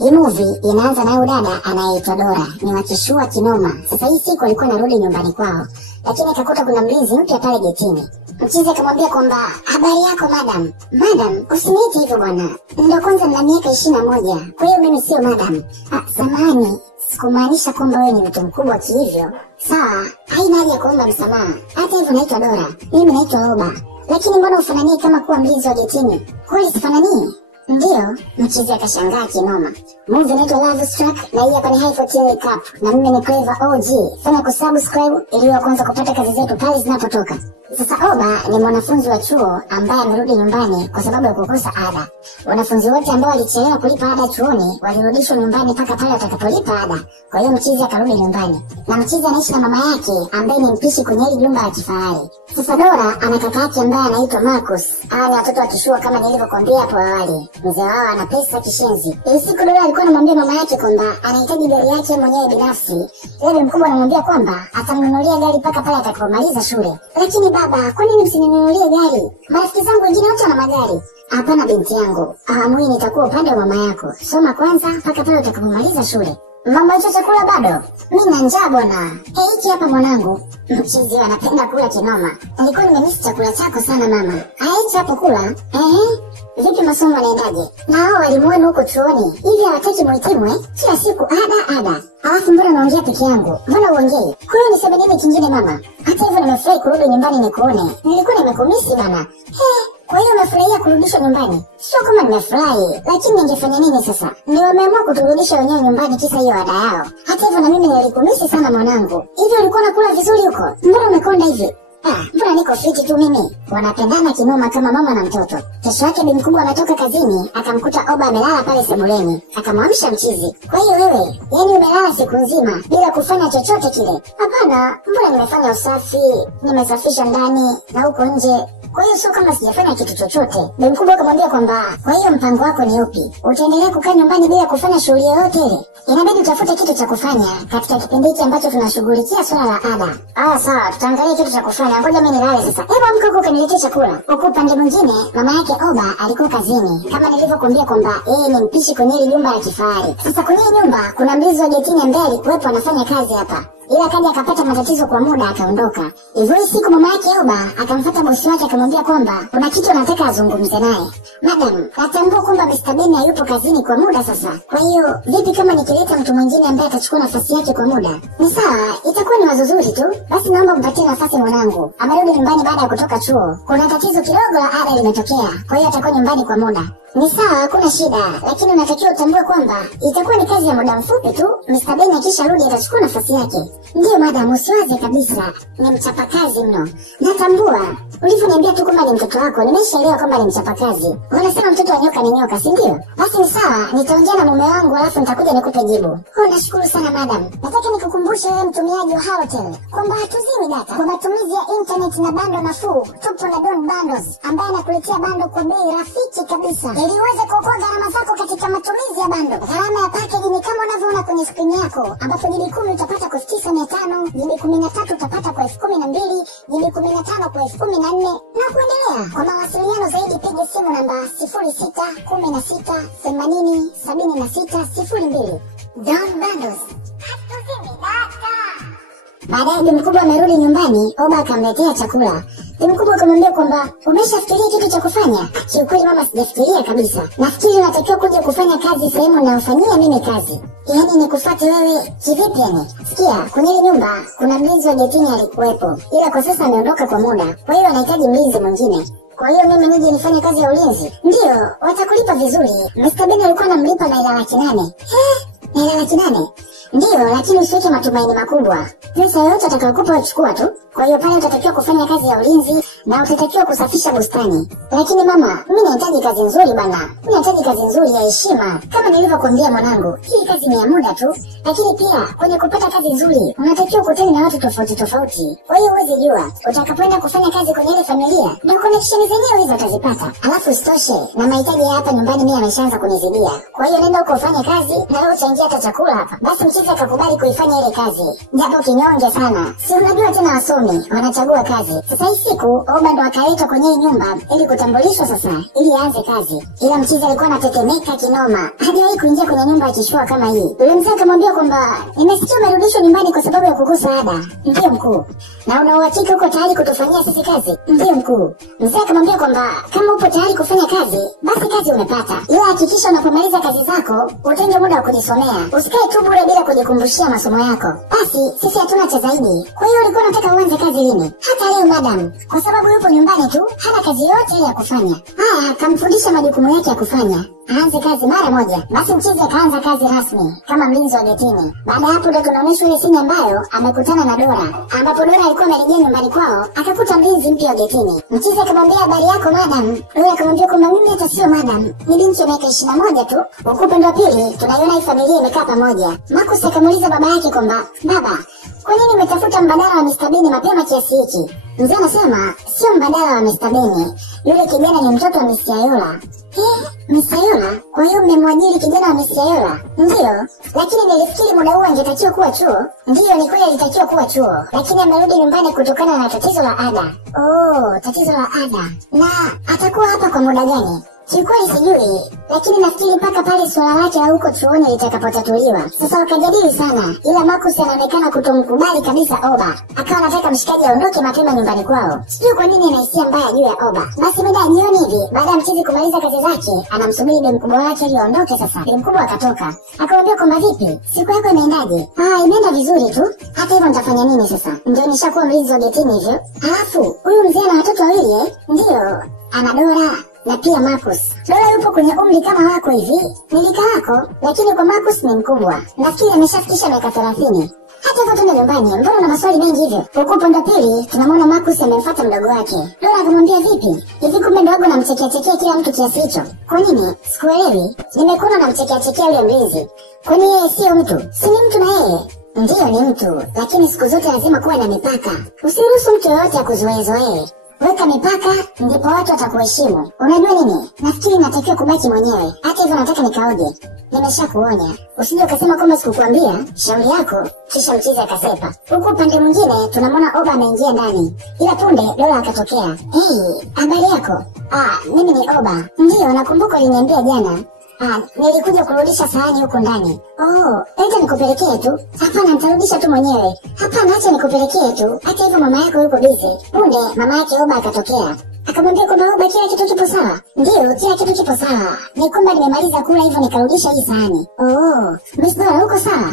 Hii movie inaanza na dada anayeitwa Dora, ni wakishua kinoma. Sasa hii siku alikuwa anarudi nyumbani kwao, lakini akakuta kuna mlinzi mpya pale getini. Mchizi akamwambia kwamba habari yako madam. Madam, usiniite hivyo bwana. Ndio kwanza nina miaka 21. Kwa hiyo mimi sio madam. Samahani, sikumaanisha kwamba wewe ni mtu mkubwa kihivyo. Sawa, haina haja kuomba msamaha. Hata hivyo naitwa Dora. Mimi naitwa Oba. Lakini mbona ufananii kama kuwa mlinzi wa getini? Kweli sifananii? Ndio, mchizi akashangaa kinoma. Movie inaitwa Love Struck na hii hapa ni High 14 Cup na mimi ni Clever OG. Fanya kusubscribe ili uwe kwanza kupata kazi zetu pale zinapotoka. Sasa Oba ni mwanafunzi wa chuo ambaye amerudi nyumbani kwa sababu ya kukosa ada. Wanafunzi wote ambao walichelewa kulipa ada chuoni walirudishwa nyumbani mpaka pale watakapolipa ada. Kwa hiyo mchizi akarudi nyumbani. Na mchizi anaishi na mama yake ambaye ni mpishi kwenye ile jumba la kifahari. Sasa Dora ana kaka yake ambaye anaitwa Marcus. Hawa ni watoto wa kishua kama nilivyokuambia hapo awali. Mzee wao ana pesa kishenzi. Siku Dora alikuwa anamwambia mama yake kwamba anahitaji gari yake mwenyewe binafsi. Yule mkubwa anamwambia kwamba atamnunulia gari mpaka pale atakapomaliza shule. Lakini baba, kwa nini msininunulie gari? Marafiki zangu wengine wote wana magari. Hapana binti yangu, awamu hii nitakuwa upande wa mama yako. Soma kwanza mpaka pale utakapomaliza shule. Mama, hicho chakula bado? Mimi na njaa bwana. Hiki hapa mwanangu. Mchizi anapenda kula kinoma. Nilikuwa nimemisi chakula chako sana mama. Hichi hapo kula. Vipi masomo yanaendaje? Na hao walimu wenu huko chuoni, hivi hawataki muhitimu kila siku ada. Alafu mbona naongea peke yangu? Mbona uongei? Kwa hiyo niseme nini kingine mama? Hata hivyo nimefurahi kurudi nyumbani nikuone. Nilikuwa nimekumisi bana. Kwa hiyo unafurahia kurudishwa nyumbani? Sio kama nimefurahi, lakini ningefanya nini sasa? Ndio wameamua kuturudisha wenyewe nyumbani kisa hiyo ada yao. Hata hivyo na mimi nilikumisi sana mwanangu. Hivi ulikuwa unakula vizuri huko? Mbona umekonda hivi? Mbona niko fiti tu mimi. Wanapendana kinoma kama mama na mtoto. Kesho yake bibi mkubwa anatoka kazini, akamkuta Oba amelala pale sebuleni. Akamwamsha mchizi. Kwa hiyo wewe, yani umelala siku nzima bila kufanya chochote kile? Hapana, mbona nimefanya usafi, nimesafisha ndani na huko nje. Kwa hiyo sio kama sijafanya kitu chochote. Bibi mkubwa akamwambia kwamba kwa hiyo mpango wako ni upi? Utaendelea kukaa nyumbani bila kufanya shughuli yoyote ile? Inabidi utafute kitu cha kufanya katika kipindi hiki ambacho tunashughulikia swala la ada. Sawa, tutaangalia kitu cha kufanya. Ngoja mimi nilale sasa. Hebu amka huko kaniletee chakula. Huko upande mwingine, mama yake Oba alikuwa kazini. Kama nilivyokuambia kwamba yeye ni mpishi kwenye ile nyumba ya kifahari. Sasa kwenye nyumba kuna mlinzi wa getini ambaye alikuwepo anafanya kazi hapa. Ila kaja akapata matatizo kwa muda akaondoka. Hivyo siku mama yake Oba akamfuata bosi wake akamwambia kwamba kuna kitu anataka azungumze naye. Madam, natambua kwamba Mr. Ben hayupo kazini kwa muda sasa. Kwa hiyo vipi kama nikileta mtu mwingine ambaye atachukua nafasi yake kwa muda? Ni sawa, itakuwa ni wazo zuri tu. Basi naomba mpatie nafasi mwanangu. Amerudi nyumbani baada ya kutoka chuo. Kuna tatizo kidogo la ada limetokea. Kwa hiyo atakuwa nyumbani kwa muda. Ni sawa, hakuna shida, lakini unatakiwa utambue kwamba itakuwa ni kazi ya muda mfupi tu. Mr. Ben akisharudi atachukua nafasi yake. Ndiyo madam, usiwaze kabisa. Ni mchapakazi mno. Natambua. Ulivyoniambia tu kwamba ni mtoto wako, nimeshaelewa kwamba ni mchapakazi. Wanasema mtoto wa nyoka ni nyoka, si ndio? Basi ni sawa, nitaongea na mume wangu alafu nitakuja nikupe jibu. Nashukuru sana madam. Nataka nikukumbushe wewe mtumiaji wa Halotel kwamba hatuzimi data kwa matumizi ya internet na bando nafuu. Tupo na Don Bundles ambaye anakuletea bando kwa bei rafiki kabisa, ili uweze kuokoa gharama zako katika matumizi ya bando. Gharama ya package ni kama unavyoona kwenye skrini yako, ambapo GB 10 utapata kwa 9500, GB 13 utapata kwa 12000, GB 15 kwa 14000 na kuendelea. Kwa mawasiliano zaidi piga simu namba 0616807602. Don Bundles. Hatuzimi data. Baadaye bibi mkubwa amerudi nyumbani, Oba akamletea chakula. Bibi mkubwa akamwambia kwamba umeshafikiria kitu cha kufanya? Kiukweli mama, sijafikiria kabisa. Nafikiri unatakiwa kuja kufanya kazi sehemu ninayofanyia mimi kazi. Yaani nikufuate wewe kivipi yani? Sikia, kwenye ile nyumba kuna mlinzi wa getini alikuwepo. Ila kwa sasa ameondoka kwa muda. Kwa hiyo anahitaji mlinzi mwingine. Kwa hiyo mimi nije nifanye kazi ya ulinzi? Ndio, watakulipa vizuri. Mr. Ben alikuwa anamlipa na ila 800,000. Na ila 800,000? Ndio, lakini usiweke matumaini makubwa. Pesa yoyote atakayokupa uchukua tu. Kwa hiyo pale utatakiwa kufanya kazi ya ulinzi na utatakiwa kusafisha bustani. Lakini mama, mimi nahitaji kazi nzuri bana. Mimi nahitaji kazi nzuri ya heshima. Kama nilivyokuambia mwanangu, hii kazi ni ya muda tu. Lakini pia kwenye kupata kazi nzuri, unatakiwa kukutana na watu tofauti tofauti. Kwa hiyo uweze jua, utakapoenda kufanya kazi kwenye ile familia, ndio connection zenyewe hizo utazipata. Alafu sitoshe, na mahitaji ya hapa nyumbani mimi yameshaanza kunizidia. Kwa hiyo nenda huko ufanye kazi na leo utaingia hata chakula hapa. Basi mchizi akakubali kuifanya ile kazi. Japo kinyonge sana. Si unajua tena wasomi wanachagua kazi. Sasa hii siku Oba ndo akaletwa kwenye hii nyumba ili kutambulishwa sasa, ili aanze kazi. Ila mchizi alikuwa anatetemeka kinoma. Hajawahi kuingia kwenye nyumba ya kishua kama hii. Yule mzee akamwambia kwamba nimesikia umerudishwa nyumbani kwa sababu ya kukosa ada. Ndiyo mkuu. Na una uhakika uko tayari kutufanyia sisi kazi? Ndiyo mkuu. Mzee akamwambia kwamba kama upo tayari kufanya kazi, basi kazi umepata. Ila hakikisha unapomaliza kazi zako, utenge muda wa kujisomea. Usikae tu bure bila kujikumbushia masomo yako. Basi sisi hatuna cha zaidi. Kwa hiyo ulikuwa unataka uanze kazi lini? Hata leo madam. Kwa sababu yupo nyumbani tu, hana kazi yote ya kufanya. Haya, kamfundisha majukumu yake ya kufanya. Aanze kazi mara moja. Basi mchizi akaanza kazi rasmi kama mlinzi wa getini. Baada ya hapo ndo tunaonyeshwa ile sini ambayo amekutana na Dora, ambapo Dora alikuwa amerejea nyumbani kwao, akakuta mlinzi mpya wa getini. Mchizi akamwambia habari yako madam. Dora akamwambia kwamba mimi hata sio madam, ni binti wa miaka 21 tu. Huko upande wa pili tunaiona hii familia imekaa pamoja. Marcus akamuuliza baba yake kwamba baba, kwa nini umetafuta mbadala wa Mr. Bean mapema kiasi hiki? Mzee anasema sio mbadala wa Mr. Bean. Yule kijana ni mtoto wa Miss Ayola. Miss Ayola? Kwa hiyo mmemwajiri kijana wa Miss Ayola? Ndiyo, lakini nilifikiri muda huo angetakiwa kuwa chuo. Ndiyo, ni kweli alitakiwa kuwa chuo, lakini amerudi nyumbani kutokana na tatizo la ada. Oh, tatizo la ada. Na atakuwa hapa kwa muda gani? Kiukweli sijui, lakini nafikiri mpaka pale suala lake la huko chuoni litakapotatuliwa. Sasa wakajadili sana, ila Marcus anaonekana kutomkubali kabisa Oba. Akawa anataka mshikaji aondoke mapema nyumbani kwao. Sijui kwa nini anahisia mbaya juu ya Oba. Basi mida ya jioni hivi, baada ya mchizi kumaliza kazi zake, anamsubiri bi mkubwa wake ili aondoke sasa. Bi mkubwa akatoka. Akamwambia kwamba vipi? Siku yako imeendaje? Imeenda vizuri tu. Hata hivyo nitafanya nini sasa? Ndio nishakuwa mlinzi wa getini hivyo. Alafu, huyu mzee ana watoto wawili Ndiyo, ana Dora na pia Marcus. Dora yupo kwenye umri kama wako hivi, ni lika lako, lakini kwa Marcus ni mkubwa. Nafikiri ameshafikisha miaka 30. Hata hivyo tuende nyumbani, mbona una maswali mengi hivyo? Huko upande wa pili tunamwona Marcus amemfuata mdogo wake. Dora akamwambia vipi? Hivi kumbe ndogo namchekea kila mtu kiasi hicho? Kwa nini? Sikuelewi. Nimekuona namchekea yule mlinzi. Kwani yeye sio mtu? Si ni mtu na yeye? Ndiyo ni mtu, lakini siku zote lazima kuwa na mipaka. Usiruhusu mtu yoyote akuzoezoee. Weka mipaka, ndipo watu watakuheshimu. Unajua nini? Nafikiri natakiwa kubaki mwenyewe. Hata hivyo nataka nikaoje. Nimeshakuonya. Usije ukasema kwamba sikukwambia. Shauri yako. Kisha mchizi akasepa. Huko upande mwingine tunamwona Oba ameingia ndani. Ila punde Dora akatokea. Habari yako? Mimi ni Oba. Ndiyo, nakumbuka uliniambia jana. Nilikuja kurudisha sahani huko ndani. Eti nikupelekee tu? Hapana, nitarudisha tu mwenyewe. Hapana, acha nikupelekee tu. Hata hivyo mama yako yuko busy. Punde mama yake Oba akatokea. Akamwambia kwamba Oba, kila kitu kipo sawa? Ndiyo, kila kitu kipo sawa. Ni kwamba nimemaliza kula hivyo nikarudisha hii sahani. Miss Dora, uko sawa?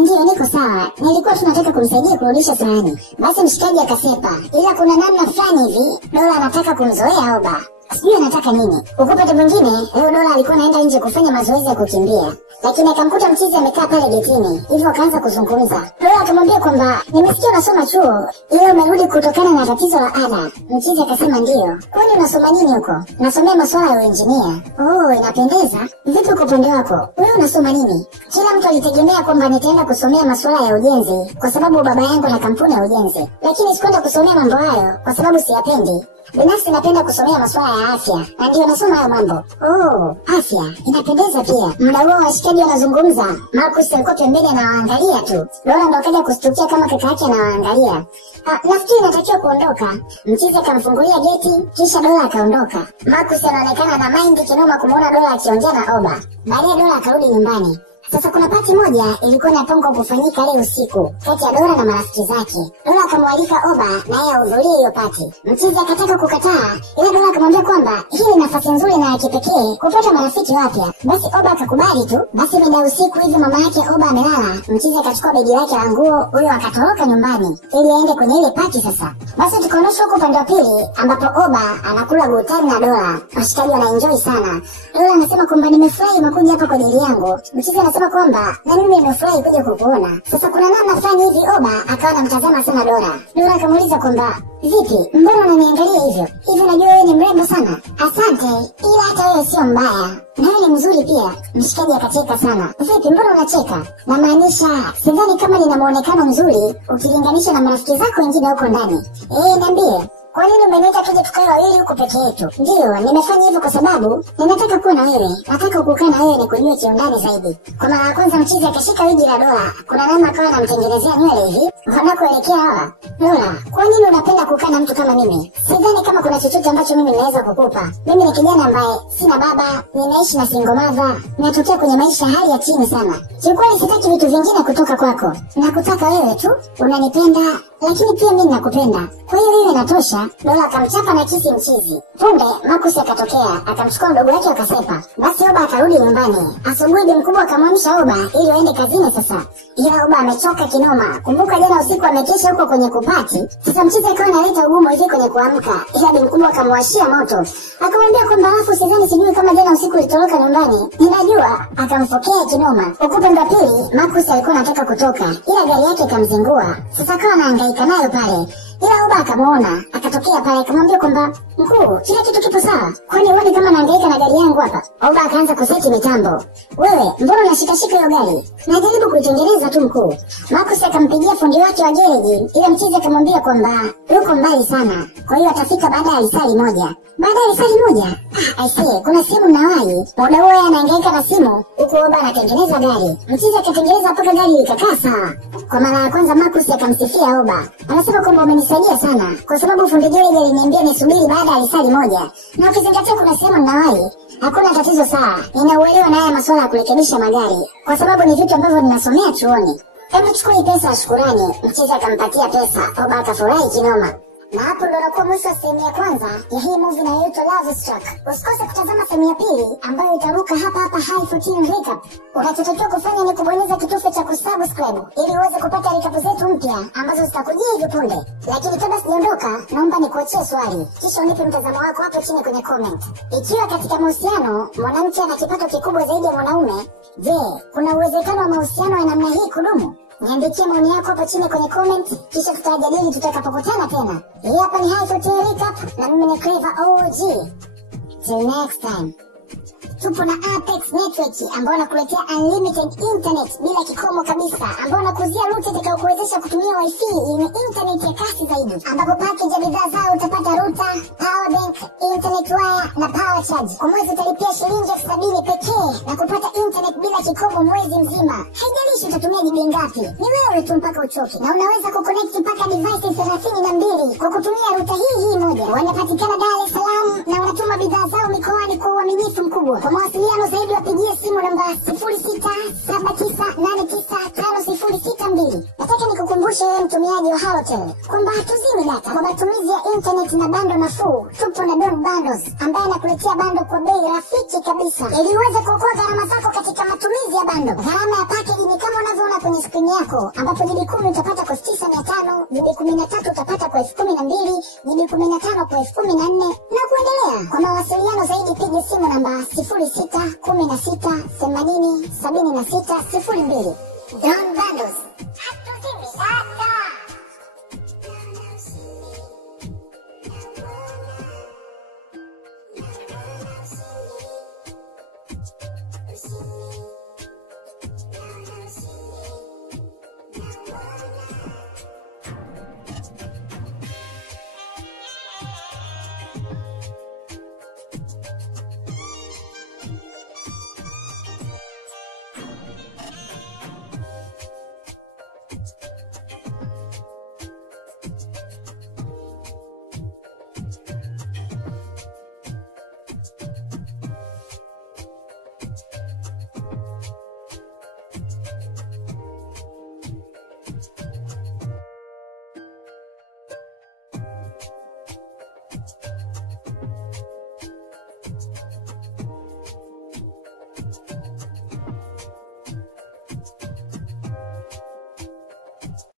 Ndiyo, niko sawa. Nilikuwa tunataka kumsaidia kurudisha sahani. Basi mshikaji akasepa. Ila kuna namna fulani hivi Dora anataka kumzoea Oba. Sijui anataka nini. Ukupata mwingine, leo Dora alikuwa anaenda nje kufanya mazoezi ya kukimbia. Lakini akamkuta mchizi amekaa pale getini. Hivyo akaanza kuzungumza. Dora akamwambia kwamba nimesikia unasoma chuo, ila umerudi kutokana na tatizo la ada. Mchizi akasema ndiyo. Kwani unasoma nini huko? Nasomea masuala ya uinjinia. Inapendeza. Vipi kwa upande wako? Wewe unasoma nini? Kila mtu alitegemea kwamba nitaenda kusomea masuala ya ujenzi kwa sababu baba yangu na kampuni ya ujenzi. Lakini sikwenda kusomea mambo hayo kwa sababu siyapendi. Binafsi napenda kusomea masuala ya afya, na ndio nasoma hayo mambo. Afya inapendeza pia. Muda huo washikaji wanazungumza, Marcus alikuwa pembeni anawaangalia tu. Dora ndo akaja kustukia kama kaka yake anawaangalia. Nafikiri natakiwa kuondoka. Mchizi akamfungulia geti, kisha Dora akaondoka. Marcus anaonekana na mind kinoma kumuona Dora akiongea na Oba. Baadaye Dora akarudi nyumbani. Sasa kuna pati moja ilikuwa inapangwa kufanyika leo usiku kati ya Dora na marafiki zake. Dora akamwalika Oba na yeye ahudhurie hiyo pati. Mchizi akataka kukataa, ila Dora akamwambia kwamba hii ni nafasi nzuri na ya kipekee kupata marafiki wapya. Basi Oba akakubali tu. Basi mida usiku hivi mama yake Oba amelala, mchizi akachukua begi lake la nguo, huyo akatoroka nyumbani ili aende kwenye ile pati sasa. Basi tukaonyeshwa huko upande wa pili ambapo Oba anakula gutani na Dora. Washikaji wanaenjoy sana. Dora anasema kwamba nimefurahi umekuja hapa kwa ajili yangu. Mchizi anasema kwamba na mimi nimefurahi kuja kukuona. Sasa kuna namna fulani hivi Oba akawa anamtazama sana Dora. Dora akamuuliza kwamba vipi, mbona unaniangalia hivyo? Hivi unajua wewe ni mrembo sana? Asante, ila hata wewe sio mbaya. Na wewe ni mzuri pia. Mshikaji akacheka sana. Vipi, mbona unacheka? Namaanisha sidhani kama nina muonekano mzuri ukilinganisha na marafiki zako wengine huko ndani. Niambie. Kwa nini umeniita tuje tukae wawili huko peke yetu? Ndio, nimefanya hivyo kwa sababu ninataka kuwa na wewe. Nataka kukaa na wewe nikujue kiundani zaidi. Kwa mara ya kwanza mchizi akashika wigi la Dola. Kuna namna akawa anamtengenezea nywele hivi. Wanakoelekea hawa. Dola, kwa nini unapenda kukaa na mtu kama mimi? Sidhani kama kuna chochote ambacho mimi ninaweza kukupa. Mimi ni kijana ambaye sina baba, ninaishi na single mother, natokea kwenye maisha hali ya chini sana. Kiukweli sitaki vitu vingine kutoka kwako. Nakutaka wewe tu, unanipenda, lakini pia mimi nakupenda. Kwa hiyo wewe natosha. Dola akamchapa na kisi mchizi. Punde Marcus akatokea, akamchukua mdogo wake akasepa. Basi Oba akarudi nyumbani. Asubuhi bi mkubwa akamwamsha Oba ili aende kazini sasa. Ila Oba amechoka kinoma. Kumbuka jana usiku amekesha huko kwenye kupati. Sasa mchizi akawa analeta ugumu hivi kwenye kuamka. Ila bi mkubwa akamwashia moto. Akamwambia kwamba alafu sidhani sijui kama jana usiku ulitoroka nyumbani. Ninajua. Akamfokea kinoma. Upande wa pili Marcus alikuwa anataka kutoka. Ila gari yake ikamzingua. Sasa akawa anahangaika nayo pale. Ila Oba akamuona, akatokea pale akamwambia kwamba mkuu, kila kitu kipo sawa. Kwani uone kama nahangaika na gari yangu hapa? Oba akaanza kuseti mitambo. Wewe, mbona unashikashika hiyo gari? Najaribu kuitengeneza tu mkuu. Marcus akampigia fundi wake wa gereji, ila mchizi akamwambia kwamba yuko mbali sana. Kwa hiyo atafika baada ya lisali moja. Baada ya lisali moja? I see, kuna simu nawahi. Muda huo anahangaika na simu, huku Oba anatengeneza gari. Mchizi akatengeneza mpaka gari likakaa sawa. Kwa mara ya kwanza Marcus akamsifia Oba. Anasema kwamba umenisaidia sana kwa sababu fundi gereji aliniambia nisubiri baada ya lisali moja. Na ukizingatia kuna sehemu ninawahi, hakuna tatizo sawa. Ninauelewa na haya masuala ya kurekebisha magari kwa sababu ni vitu ambavyo ninasomea chuoni. Hebu chukua hii pesa ya shukurani. Mchizi akampatia pesa. Oba akafurahi kinoma. Na hapo ndo nakuwa mwisho wa sehemu ya kwanza ya hii movie inayoitwa Love Struck. Usikose kutazama sehemu ya pili ambayo itaruka hapa hapa High 14 Recap. Unachotakiwa kufanya ni kubonyeza kitufe cha kusubscribe ili uweze kupata recap zetu mpya ambazo zitakujia hivi punde. Lakini kabla sijaondoka, naomba nikuachie swali, kisha unipe mtazamo wako hapo chini kwenye comment. Ikiwa katika mahusiano mwanamke ana kipato kikubwa zaidi ya mwanaume, je, kuna uwezekano wa mahusiano ya namna hii kudumu? Niandikie maoni yako hapo chini kwenye comment, kisha tutajadili tutakapokutana tena. Hii hapa ni High 14 Recap na mimi ni Clever OG. Till next time. Tupo na Apex Network ambao nakuletea unlimited internet bila kikomo kabisa, ambao nakuzia router itakayokuwezesha kutumia wifi yenye internet ya kasi zaidi, ambapo package ya bidhaa zao utapata router, power bank, internet wire na power charge. Kwa mwezi utalipia shilingi 70 pekee na kupata internet bila kikomo mwezi mzima. Haijalishi utatumia GB ngapi, ni wewe tu mpaka uchoke. Na unaweza kuconnect mpaka devices 32 kwa kutumia router hii moja. Wanapatikana Dar es Salaam na wanatuma bidhaa zao mikoani kwa uaminifu mkubwa. Kwa mawasiliano zaidi wapigie simu namba 0679895062. Nataka nikukumbushe wewe mtumiaji wa Halotel kwamba hatuzimi data. Kwa matumizi ya internet na bando nafuu, tupo na Don Bundles ambaye anakuletea bando kwa bei rafiki kabisa ili uweze kuokoa gharama zako katika matumizi ya bando. Gharama ya package ni kama unavyoona kwenye screen yako, ambapo GB 10 utapata kwa 9500, GB 13 utapata kwa 12000, GB 15 kwa 14000 na kuendelea. Kwa mawasiliano zaidi piga simu namba 0616807602. Don Bundles. Hatuzimi data.